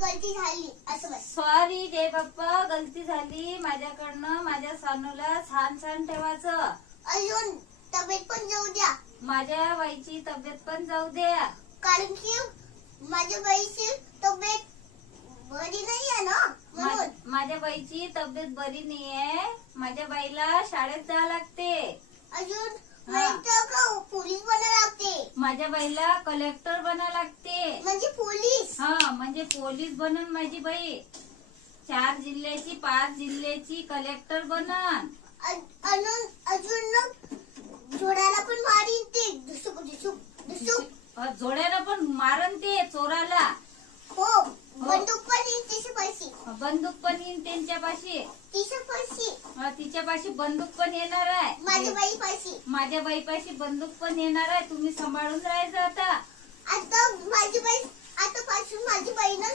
गलती झाली असं बस. सॉरी जय बाप्पा, गलती झाली माझ्याकडनं. माझ्या सानूला छान छान ठेवायचं. अजून तब्येत पण जाऊ द्या, माझ्या बाईची तब्येत पण जाऊ द्या. कारण की माझ्या बाईची तब्येत बरी नाही आहे ना, म्हणून. माझ्या बाईची तब्येत बरी नाहीये. माझ्या बाईला शाळेत जावं लागते. अजून मला का पोलीस बनायला लागते. माझ्या बाईला कलेक्टर बनावं लागते. म्हणजे पोलीस. हा, म्हणजे पोलीस बनन माझी बाई. 4 जिल्ह्याची 5 जिल्ह्याची कलेक्टर बनन. अजून जोडाला पण मारीन ते. दुसुक दुसुक दुसुक. जोड्यानं पण मारन ते चोराला. हो, बंदूक पण येईन तिच्या पैसे. बंदूक पण येईन त्यांच्यापाशी. तिच्या पैसे. तिच्यापाशी बंदूक पण येणार आहे. माझ्या बाई पैसे. माझ्या बाईपाशी बंदूक पण येणार आहे. तुम्ही सांभाळून राहायचं आता. आता माझी बाई, आता पासून माझी बाई ना